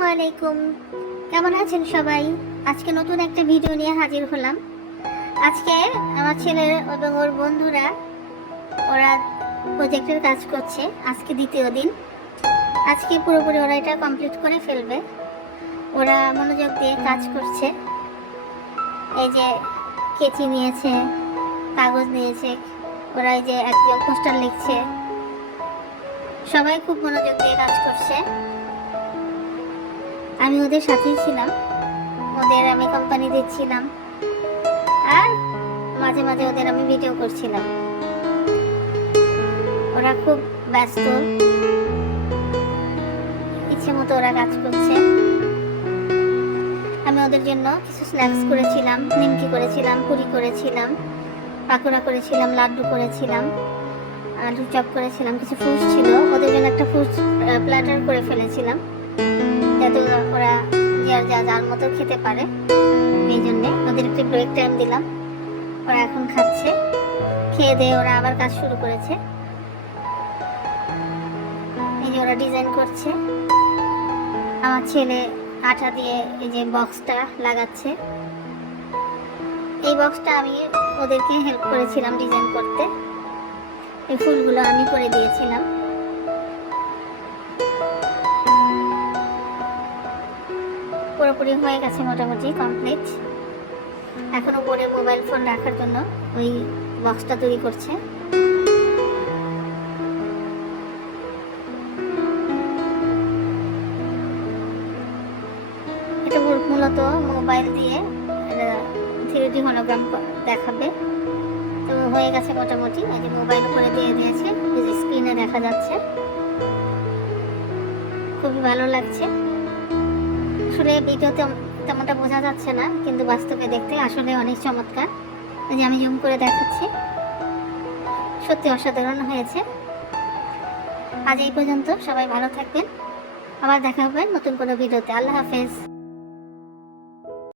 আসসালামু আলাইকুম। কেমন আছেন সবাই? আজকে নতুন একটা ভিডিও নিয়ে হাজির হলাম। আজকে আমার ছেলের এবং ওর বন্ধুরা, ওরা প্রজেক্টের কাজ করছে, আজকে দ্বিতীয় দিন। আজকে পুরোপুরি ওরা এটা কমপ্লিট করে ফেলবে। ওরা মনোযোগ দিয়ে কাজ করছে। এই যে কেচি নিয়েছে, কাগজ নিয়েছে, ওরা এই যে একজন পোস্টার লিখছে। সবাই খুব মনোযোগ দিয়ে কাজ করছে। আমি ওদের সাথেই ছিলাম। ওদের আমি কোম্পানি দিচ্ছিলাম আর মাঝে মাঝে ওদের আমি ভিডিও করছিলাম। ওরা খুব ব্যস্ত। ইচ্ছে মতো ওরা কাজ করছে। আমি ওদের জন্য কিছু স্ন্যাক্স করেছিলাম, নিমকি করেছিলাম, পুরি করেছিলাম, পাকোড়া করেছিলাম, লাড্ডু করেছিলাম, আলু চপ করেছিলাম, কিছু ফ্রুটস ছিল। ওদের জন্য একটা ফ্রুটস প্ল্যাটার করে ফেলেছিলাম। যাতে ওরা যার যা যার মতো খেতে পারে। এই জন্যে ওদের একটু ব্রেক টাইম দিলাম। ওরা এখন খাচ্ছে। খেয়ে দিয়ে ওরা আবার কাজ শুরু করেছে। এই যে ওরা ডিজাইন করছে। আমার ছেলে আঠা দিয়ে এই যে বক্সটা লাগাচ্ছে। এই বক্সটা আমি ওদেরকে হেল্প করেছিলাম ডিজাইন করতে। এই ফুলগুলো আমি করে দিয়েছিলাম। পুরোপুরি হয়ে গেছে মোটামুটি কমপ্লিট এখন উপরে মোবাইল ফোন রাখার জন্য ওই বক্সটা তৈরি করছে। এটা মূলত মোবাইল দিয়ে থ্রি ডি হলোগ্রাম দেখাবে। তো হয়ে গেছে মোটামুটি, এই যে মোবাইল উপরে দিয়ে দিয়েছে স্ক্রিনে দেখা যাচ্ছে। খুবই ভালো লাগছে। আসলে ভিডিওতে তেমনটা বোঝা যাচ্ছে না, কিন্তু বাস্তবে দেখতে আসলে অনেক চমৎকার। যে আমি জুম করে দেখাচ্ছি। সত্যি অসাধারণ হয়েছে। আজ এই পর্যন্ত সবাই ভালো থাকবেন। আবার দেখা হবে নতুন কোনো ভিডিওতে আল্লাহ হাফেজ।